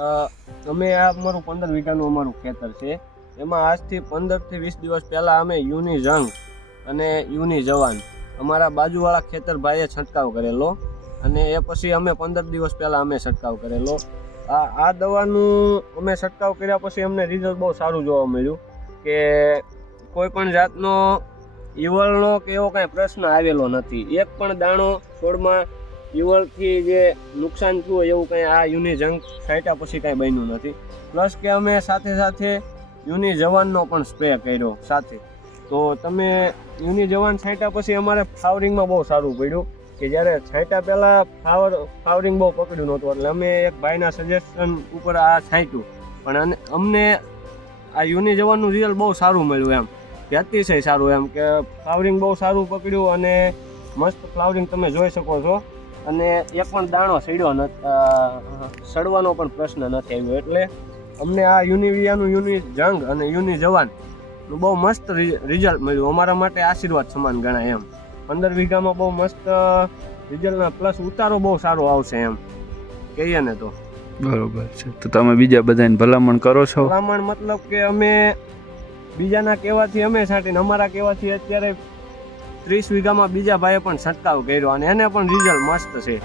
અમે આ અમારું 15 વીઘાનું અમારું ખેતર છે. એમાં આજથી 15 થી 20 દિવસ પહેલાં અમે યુની જંગ અને યુની જવાન અમારા બાજુવાળા ખેતર ભાઈએ છંટકાવ કરેલો, અને એ પછી અમે 15 દિવસ પહેલાં અમે છંટકાવ કરેલો. આ દવાનું અમે છંટકાવ કર્યા પછી અમને રિઝલ્ટ બહુ સારું જોવા મળ્યું કે કોઈ પણ જાતનો ઈવળનો કે એવો કાંઈ પ્રશ્ન આવેલો નથી. એક પણ દાણો છોડમાં ઈવળથી જે નુકસાન થયું એવું કંઈ આ યુની જંગ છાંટ્યા પછી કાંઈ બન્યું નથી. પ્લસ કે અમે સાથે સાથે યુની જવાનનો પણ સ્પ્રે કર્યો સાથે. તો તમે યુની જવાન છાંટ્યા પછી અમારે ફ્લાવરિંગમાં બહુ સારું પડ્યું કે જ્યારે છાંટ્યા પહેલાં ફ્લાવરિંગ બહુ પકડ્યું નહોતું, એટલે અમે એક ભાઈના સજેશન ઉપર આ છાંટ્યું. પણ અમને આ યુની જવાનનું રિઝલ્ટ બહુ સારું મળ્યું એમ કે અતિશય સારું એમ કે ફ્લાવરિંગ બહુ સારું પકડ્યું અને મસ્ત ફ્લાવરિંગ તમે જોઈ શકો છો. અને એક પણ દાણો સડ્યો નથી, સડવાનો પણ પ્રશ્ન નથી આવ્યો. એટલે અમને આ યુનિવિયાનું યુની જંગ અને યુની જવાનનું બહુ મસ્ત રિઝલ્ટ મળ્યું. અમારા માટે આશીર્વાદ સમાન ગણાય એમ. 15 વીઘામાં બહુ મસ્ત રિઝલ્ટ પ્લસ ઉતારો બહુ સારો આવશે એમ કહીએ ને તો. બરોબર છે. તો તમે બીજા બધાને ભલામણ કરો છો? ભલામણ મતલબ કે અમે બીજાના કહેવાથી અમે છાંટીને અમારા કહેવાથી અત્યારે 30 વીઘામાં બીજા ભાઈએ પણ છંટકાવ કર્યો અને એને પણ રિઝલ્ટ મસ્ત છે.